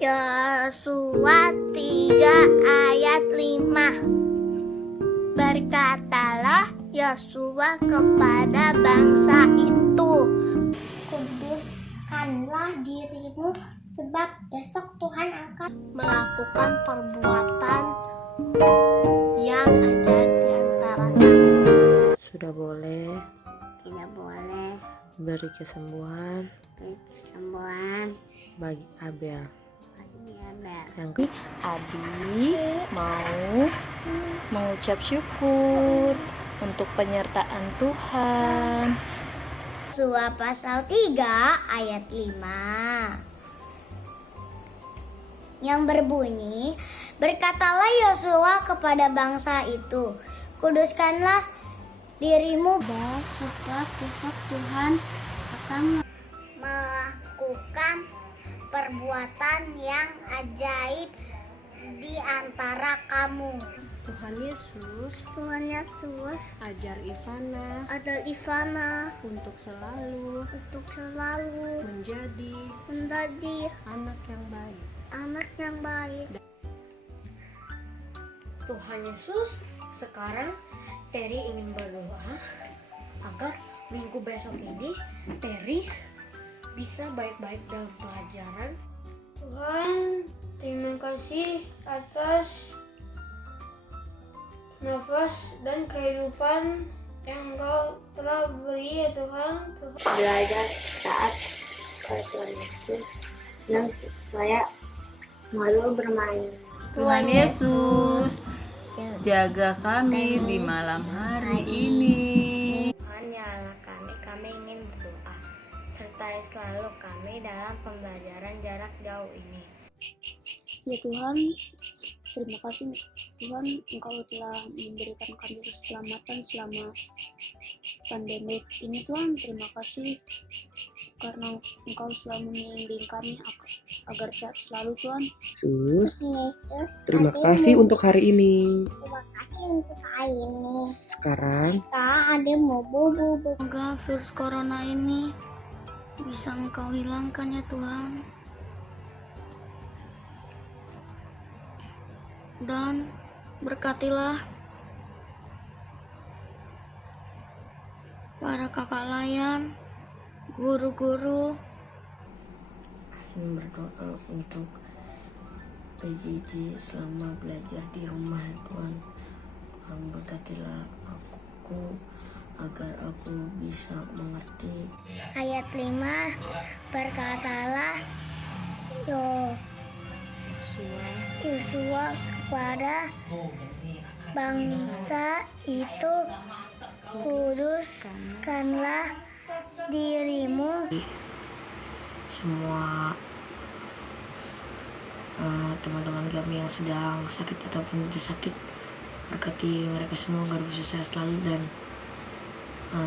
Yosua 3 ayat 5. Berkatalah Yosua kepada bangsa itu, kuduskanlah dirimu, sebab besok Tuhan akan melakukan perbuatan yang ajaib di antara kamu. Sudah boleh Tidak boleh beri kesembuhan bagi Abel. Yang Abi mau mengucap syukur untuk penyertaan Tuhan. Yosua pasal 3 ayat 5 yang berbunyi, berkatalah Yosua kepada bangsa itu, kuduskanlah dirimu, sebab besok Tuhan akan melakukan perbuatan yang ajaib di antara kamu. Tuhan Yesus Ajar ajar Ivana untuk untuk selalu menjadi anak yang baik. Tuhan Yesus, sekarang Terry ingin berdoa agar minggu besok ini Terry bisa baik-baik dalam pelajaran. Tuhan, terima kasih atas nafas dan kehidupan yang Engkau telah beri ya Tuhan. Belajar saat Tuhan Yesus, dan saya malu bermain. Tuhan Yesus, jaga kami di malam hari ini. Tuhan, nyala kami ingin berdoa. Sertai selalu kami dalam pembelajaran jarak jauh ini. Ya Tuhan, terima kasih Tuhan, Engkau telah memberikan kami keselamatan selama pandemi ini Tuhan. Terima kasih karena Engkau selalu membimbing kami agar sehat selalu Tuhan. Yesus, terima kasih untuk hari ini. Terima kasih untuk hari ini. Sekarang Ada mau bobo. Semoga virus corona ini bisa Engkau hilangkan ya Tuhan. Dan berkatilah para kakak layan, guru-guru. ingin berdoa untuk PJJ selama belajar di rumah Tuhan. Tuhan berkatilah aku agar aku bisa mengerti. Ayat 5, berkatalah Yosua kepada bangsa itu, kuduskanlah dirimu. Semua teman-teman kami yang sedang sakit ataupun tidak sakit, berkati mereka semua agar bisa sehat selalu dan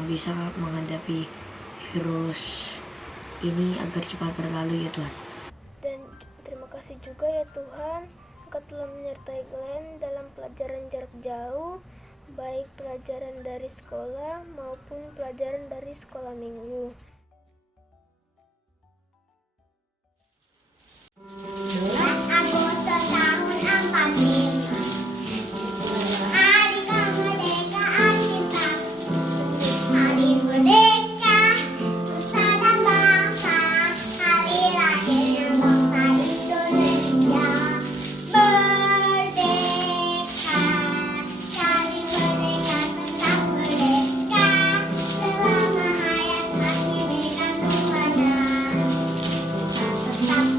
bisa menghadapi virus ini agar cepat berlalu ya Tuhan. Dan terima kasih juga ya Tuhan, Engkau telah menyertai Glenn dalam pelajaran jarak jauh, baik pelajaran dari sekolah maupun pelajaran dari sekolah minggu. Agustus tahun 45, hari kemerdekaan kita, hari merdeka, nusa dan bangsa, hari lahirnya bangsa Indonesia. Merdeka, saling merdeka, tetap merdeka, selama hayat hati berikan kepada kita tetap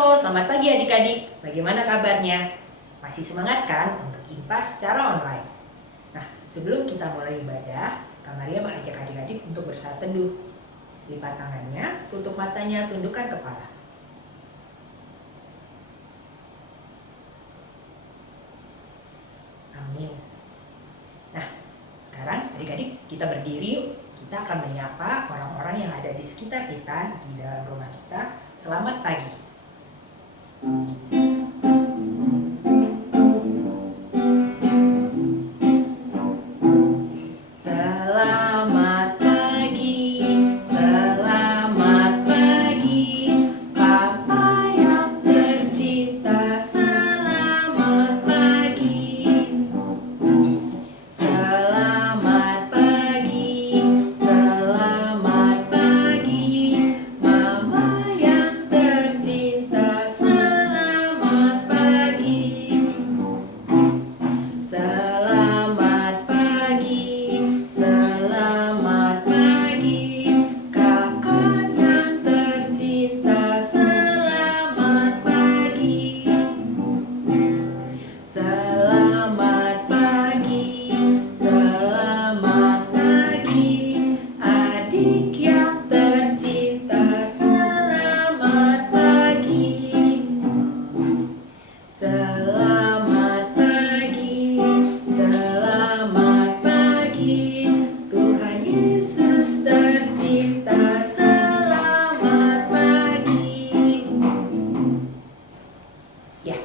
Halo, selamat pagi adik-adik. Bagaimana kabarnya? Masih semangat kan untuk IPA secara online? Nah, sebelum kita mulai ibadah, Kak Maria mengajak adik-adik untuk bersaat teduh. Lipat tangannya, tutup matanya, tundukkan kepala. Amin. Nah, sekarang adik-adik kita berdiri yuk. Kita akan menyapa orang-orang yang ada di sekitar kita, di dalam rumah kita. Selamat pagi. Selamat pagi, selamat pagi, Papa yang tercinta, selamat pagi. Selamat pagi, selamat pagi, Mama yang tercinta, selamat pagi. Selamat pagi, selamat pagi, Kakak yang tercinta, selamat pagi. Selamat pagi, selamat pagi, adik yang tercinta, selamat pagi. Selamat pagi, selamat pagi, Tuhan Yesus tercinta, selamat pagi. Ya,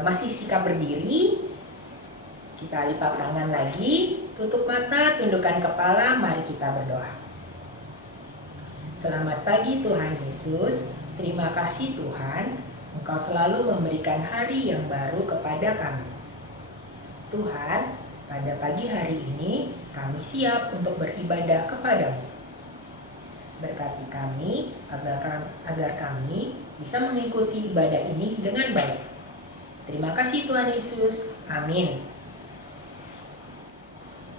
masih sikap berdiri. Kita lipat tangan lagi, tutup mata, tundukkan kepala, mari kita berdoa. Selamat pagi Tuhan Yesus, terima kasih Tuhan, Engkau selalu memberikan hari yang baru kepada kami. Tuhan, pada pagi hari ini kami siap untuk beribadah kepadamu. Berkati kami agar kami bisa mengikuti ibadah ini dengan baik. Terima kasih Tuhan Yesus. Amin.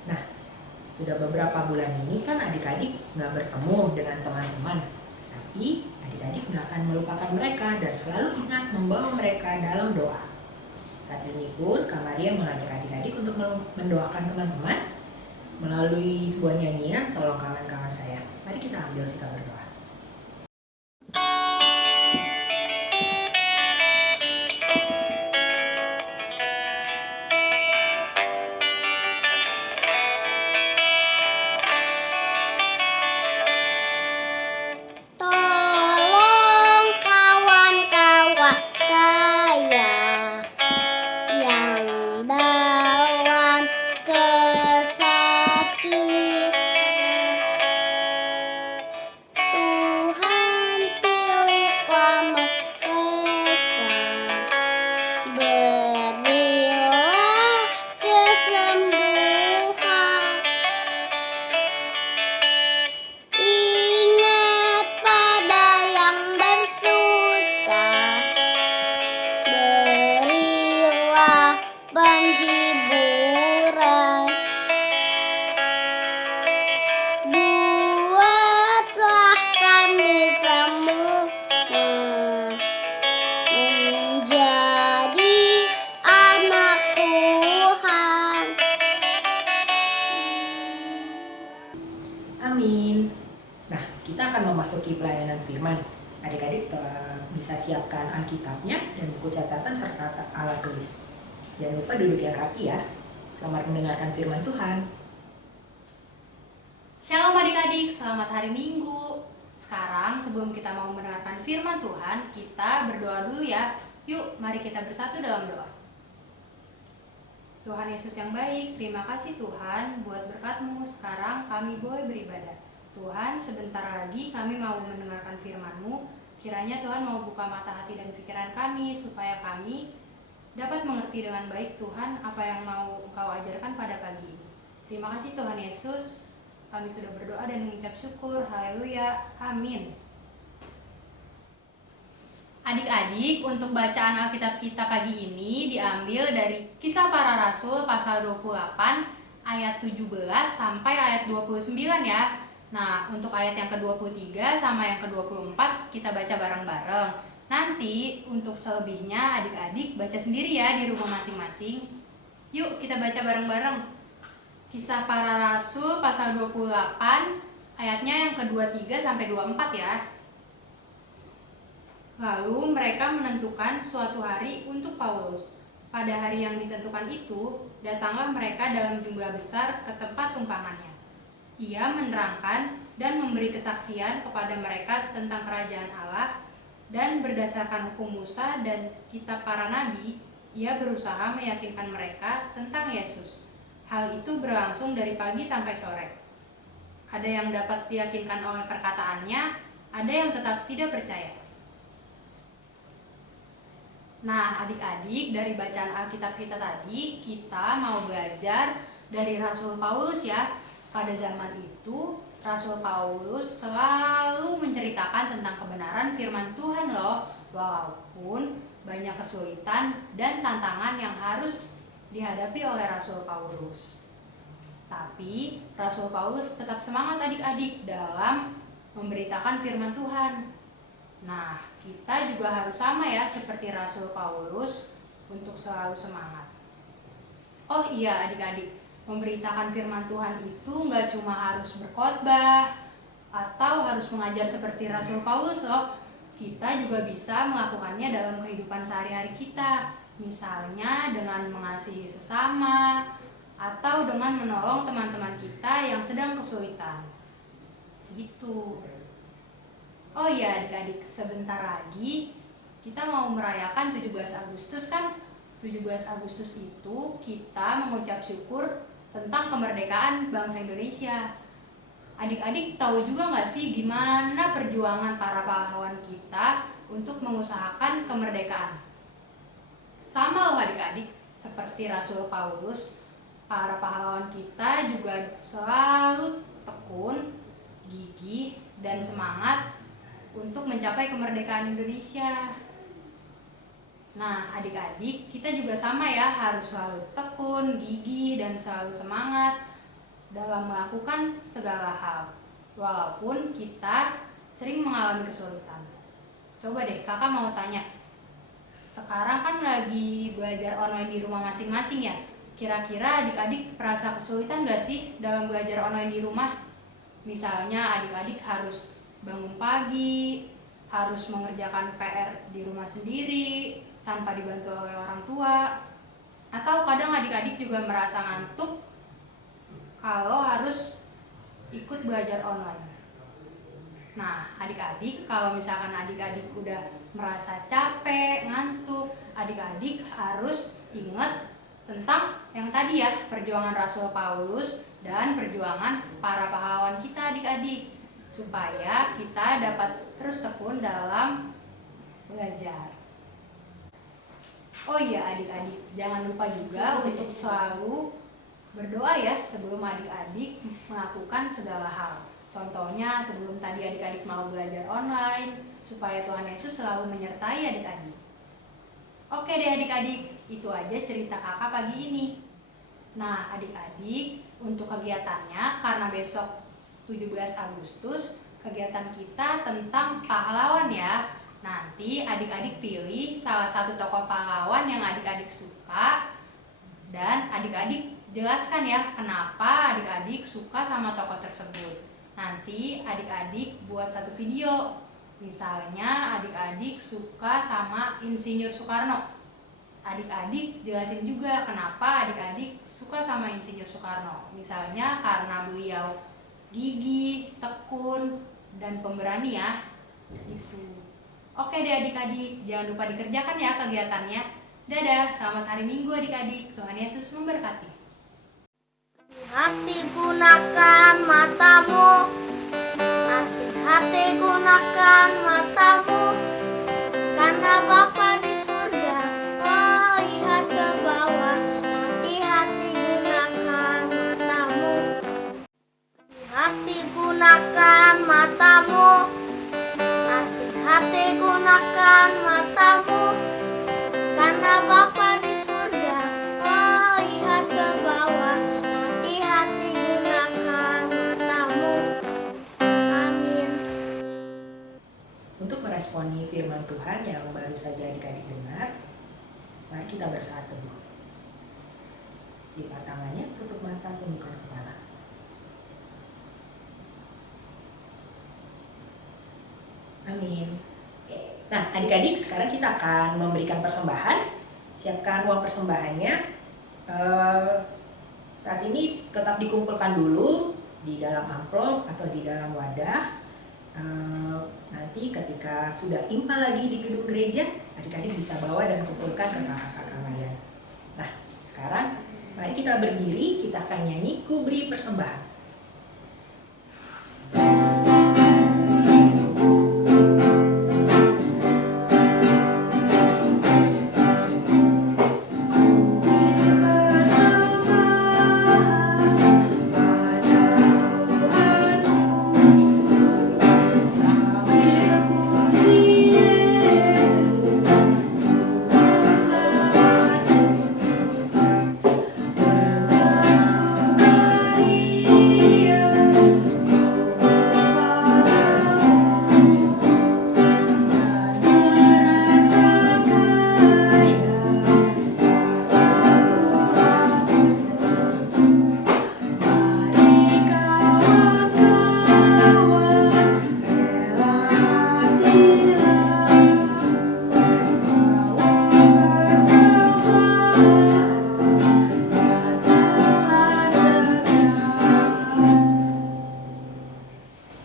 Nah, sudah beberapa bulan ini kan adik-adik nggak bertemu dengan teman-teman. Tapi adik-adik nggak akan melupakan mereka dan selalu ingat membawa mereka dalam doa. Saat ini pun Kak Maria mengajak adik-adik untuk mendoakan teman-teman melalui sebuah nyanyian Tolong Kangen-Kangen Saya. Mari kita ambil sikap berdoa. Tolong kawan-kawan saya yang dalam kesakitan. Tuhan pilihlah mereka, berilah kesembuhan. Ingat pada yang bersusah, berilah penghiburan. Buatlah kami semua menjadi anak Tuhan. Amin. Nah, kita akan memasuki pelayanan firman. Adik-adik bisa siapkan Alkitabnya dan buku catatan serta alat tulis. Jangan lupa duduk yang rapi ya. Selamat mendengarkan firman Tuhan. Shalom adik-adik, selamat hari Minggu. Sekarang sebelum kita mau mendengarkan firman Tuhan, kita berdoa dulu ya. Yuk, mari kita bersatu dalam doa. Tuhan Yesus yang baik, terima kasih Tuhan buat berkat-Mu. Sekarang kami boleh beribadah. Tuhan, sebentar lagi kami mau mendengarkan firman-Mu. Kiranya Tuhan mau buka mata hati dan pikiran kami supaya kami dapat mengerti dengan baik Tuhan apa yang mau Engkau ajarkan pada pagi ini. Terima kasih Tuhan Yesus. Kami sudah berdoa dan mengucap syukur. Haleluya. Amin. Adik-adik, untuk bacaan Alkitab kita pagi ini diambil dari Kisah Para Rasul pasal 28 ayat 17 sampai ayat 29 ya. Nah, untuk ayat yang ke-23 sama yang ke-24 kita baca bareng-bareng. Nanti untuk selebihnya adik-adik baca sendiri ya di rumah masing-masing. Yuk kita baca bareng-bareng. Kisah Para Rasul pasal 28 ayatnya yang ke-23 sampai 24 ya. Lalu mereka menentukan suatu hari untuk Paulus. Pada hari yang ditentukan itu, datanglah mereka dalam jumlah besar ke tempat tumpangannya. Ia menerangkan dan memberi kesaksian kepada mereka tentang kerajaan Allah, dan berdasarkan hukum Musa dan kitab para nabi, ia berusaha meyakinkan mereka tentang Yesus. Hal itu berlangsung dari pagi sampai sore. Ada yang dapat diyakinkan oleh perkataannya, ada yang tetap tidak percaya. Nah, adik-adik, dari bacaan Alkitab kita tadi, kita mau belajar dari Rasul Paulus ya. Pada zaman itu, Rasul Paulus selalu menceritakan tentang kebenaran firman Tuhan loh, walaupun banyak kesulitan dan tantangan yang harus dihadapi oleh Rasul Paulus. Tapi, Rasul Paulus tetap semangat adik-adik dalam memberitakan firman Tuhan. Nah, kita juga harus sama ya seperti Rasul Paulus untuk selalu semangat. Oh iya adik-adik, memberitakan firman Tuhan itu nggak cuma harus berkhotbah atau harus mengajar seperti Rasul Paulus loh. Kita juga bisa melakukannya dalam kehidupan sehari-hari kita. Misalnya dengan mengasihi sesama atau dengan menolong teman-teman kita yang sedang kesulitan. Gitu. Oh iya adik-adik, sebentar lagi kita mau merayakan 17 Agustus kan? 17 Agustus itu kita mengucap syukur tentang kemerdekaan bangsa Indonesia. Adik-adik tahu juga nggak sih gimana perjuangan para pahlawan kita untuk mengusahakan kemerdekaan? Sama loh adik-adik, seperti Rasul Paulus, para pahlawan kita juga selalu tekun, gigih, dan semangat untuk mencapai kemerdekaan Indonesia. Nah, adik-adik, kita juga sama ya, harus selalu tekun, gigih, dan selalu semangat dalam melakukan segala hal, walaupun kita sering mengalami kesulitan. Coba deh, kakak mau tanya, sekarang kan lagi belajar online di rumah masing-masing ya, kira-kira adik-adik merasa kesulitan gak sih dalam belajar online di rumah? Misalnya adik-adik harus bangun pagi, harus mengerjakan PR di rumah sendiri tanpa dibantu oleh orang tua, atau kadang adik-adik juga merasa ngantuk kalau harus ikut belajar online. Nah, adik-adik, kalau misalkan adik-adik udah merasa capek, ngantuk, adik-adik harus ingat tentang yang tadi ya, perjuangan Rasul Paulus dan perjuangan para pahlawan kita adik-adik, supaya kita dapat terus tekun dalam belajar. Oh iya adik-adik, jangan lupa juga untuk selalu berdoa ya sebelum adik-adik melakukan segala hal. Contohnya sebelum tadi adik-adik mau belajar online, supaya Tuhan Yesus selalu menyertai adik-adik. Oke deh adik-adik, itu aja cerita kakak pagi ini. Nah adik-adik, untuk kegiatannya, karena besok 17 Agustus, kegiatan kita tentang pahlawan ya. Nanti adik-adik pilih salah satu tokoh pahlawan yang adik-adik suka, dan adik-adik jelaskan ya kenapa adik-adik suka sama tokoh tersebut. Nanti adik-adik buat satu video. Misalnya adik-adik suka sama Insinyur Soekarno. Adik-adik jelasin juga kenapa adik-adik suka sama Insinyur Soekarno. Misalnya karena beliau gigih, tekun, dan pemberani ya. Gitu. Oke deh adik-adik, jangan lupa dikerjakan ya kegiatannya. Dadah, selamat hari Minggu adik-adik. Tuhan Yesus memberkati. Hati gunakan matamu, hati-hati gunakan matamu, karena Bapa di surga melihat ke bawah. Hati-hati gunakan matamu, hati gunakan matamu, hati-hati gunakan matamu, karena Bapa di surga melihat ke bawah. Hati-hati gunakan matamu. meresponi firman Tuhan yang baru saja adik-adik dengar, mari kita bersaat teduh. Lipat tangannya, tutup mata, tundukkan kepala. Amin. Nah, adik-adik, sekarang kita akan memberikan persembahan. Siapkan uang persembahannya. Saat ini tetap dikumpulkan dulu di dalam amplop atau di dalam wadah. Nanti ketika sudah impal lagi di gedung gereja, adik-adik bisa bawa dan kumpulkan ke kakak-kakak kalian. Nah, sekarang mari kita berdiri, kita akan nyanyi Ku Beri Persembahan.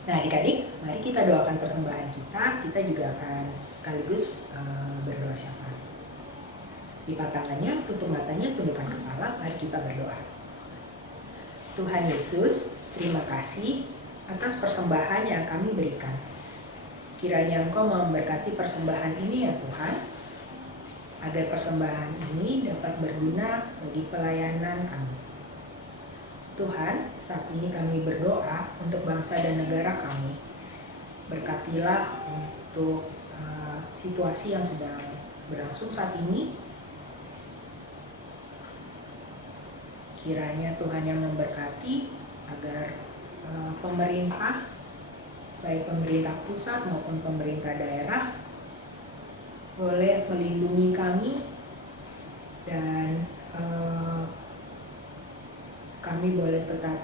Nah, adik-adik, mari kita doakan persembahan kita. Kita juga akan sekaligus berdoa syafaat. Lipat tangannya, tutup matanya, tundukkan kepala. Mari kita berdoa. Tuhan Yesus, terima kasih atas persembahan yang kami berikan. Kiranya Engkau memberkati persembahan ini ya Tuhan, agar persembahan ini dapat berguna bagi pelayanan kami. Tuhan, saat ini kami berdoa untuk bangsa dan negara kami. Berkatilah untuk situasi yang sedang berlangsung saat ini. Kiranya Tuhan yang memberkati agar pemerintah, baik pemerintah pusat maupun pemerintah daerah, boleh melindungi kami dan kami boleh tetap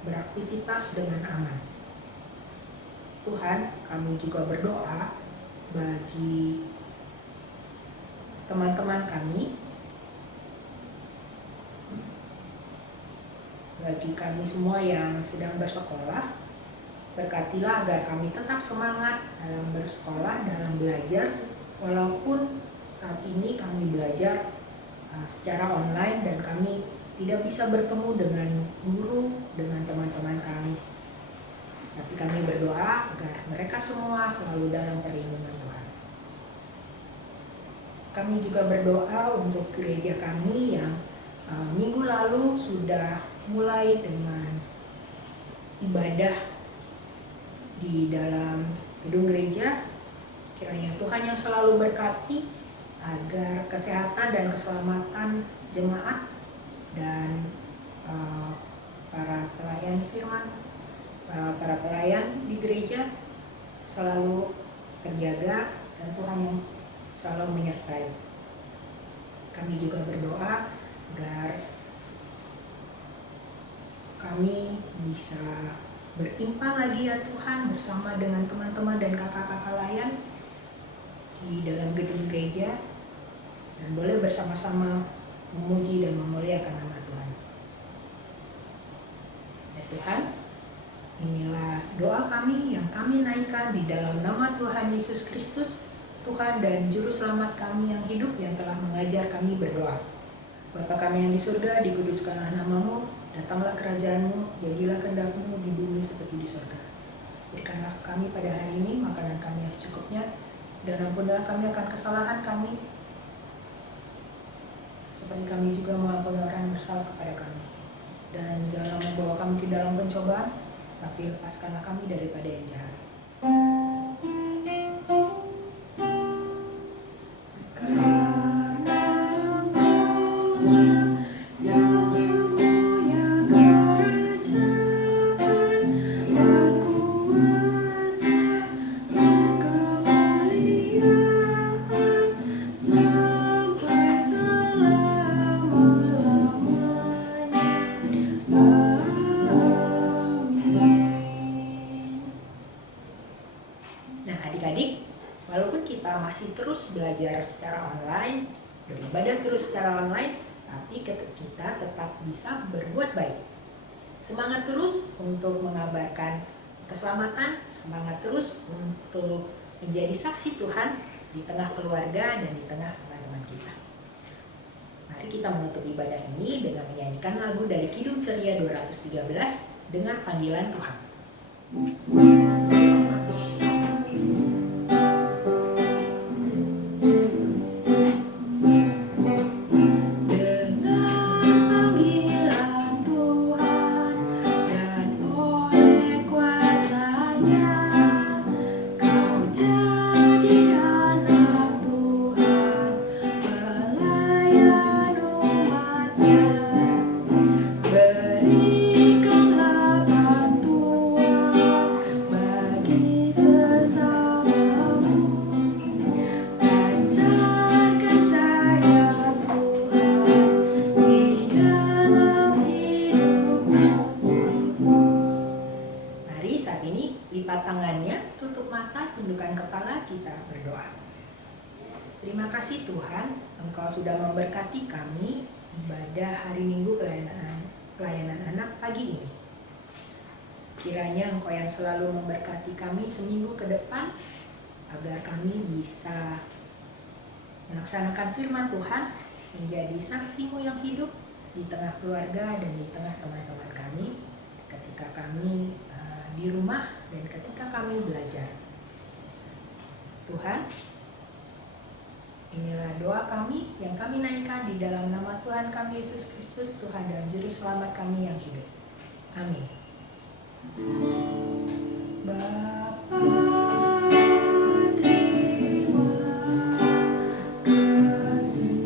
beraktivitas dengan aman. Tuhan, kami juga berdoa bagi teman-teman kami, bagi kami semua yang sedang bersekolah. Berkatilah agar kami tetap semangat dalam bersekolah, dalam belajar, walaupun saat ini kami belajar secara online dan kami tidak bisa bertemu dengan guru, dengan teman-teman kami. Tapi kami berdoa agar mereka semua selalu dalam perlindungan Tuhan. Kami juga berdoa untuk gereja kami yang minggu lalu sudah mulai dengan ibadah di dalam gedung gereja. Kiranya Tuhan yang selalu berkati agar kesehatan dan keselamatan jemaat dan para pelayan firman, para pelayan di gereja selalu terjaga dan Tuhan yang selalu menyertai. Kami juga berdoa agar kami bisa berimpal lagi ya Tuhan bersama dengan teman-teman dan kakak-kakak layan di dalam gedung gereja dan boleh bersama-sama memuji dan memuliakan nama Tuhan. Ya Tuhan, inilah doa kami yang kami naikkan di dalam nama Tuhan Yesus Kristus, Tuhan dan Juru Selamat kami yang hidup yang telah mengajar kami berdoa. Bapa kami yang di surga, dikuduskanlah nama-Mu, datanglah kerajaan-Mu, jadilah kehendak-Mu di bumi seperti di surga. Berikanlah kami pada hari ini makanan kami yang secukupnya, dan ampunilah kami akan kesalahan kami, seperti kami juga mengampuni orang yang bersalah kepada kami. Dan janganlah membawa kami ke dalam pencobaan, tapi lepaskanlah kami daripada yang jahat. Yang punya kerajaan dan kuasa Nah, adik-adik, walaupun kita masih terus belajar secara online, beribadah terus secara online, tapi kita tetap bisa berbuat baik. Semangat terus untuk mengabarkan keselamatan, semangat terus untuk menjadi saksi Tuhan di tengah keluarga dan di tengah teman-teman kita. Mari kita menutup ibadah ini dengan menyanyikan lagu dari Kidung Ceria 213 dengan panggilan Tuhan. Lipat tangannya, tutup mata, tundukkan kepala, kita berdoa. Terima kasih Tuhan, Engkau sudah memberkati kami ibadah hari Minggu pelayanan anak pagi ini. Kiranya Engkau yang selalu memberkati kami seminggu ke depan, agar kami bisa melaksanakan firman Tuhan, menjadi saksi-Mu yang hidup di tengah keluarga dan di tengah teman-teman kami, ketika kami di rumah dan ketika kami belajar. Tuhan, inilah doa kami yang kami naikkan di dalam nama Tuhan kami Yesus Kristus, Tuhan dan Juru Selamat kami yang hidup. Amin. Bapa, terima kasih.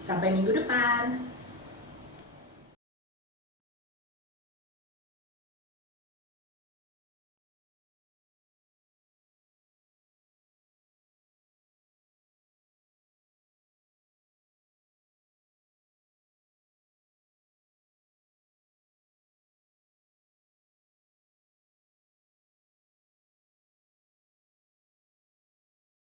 Sampai minggu depan.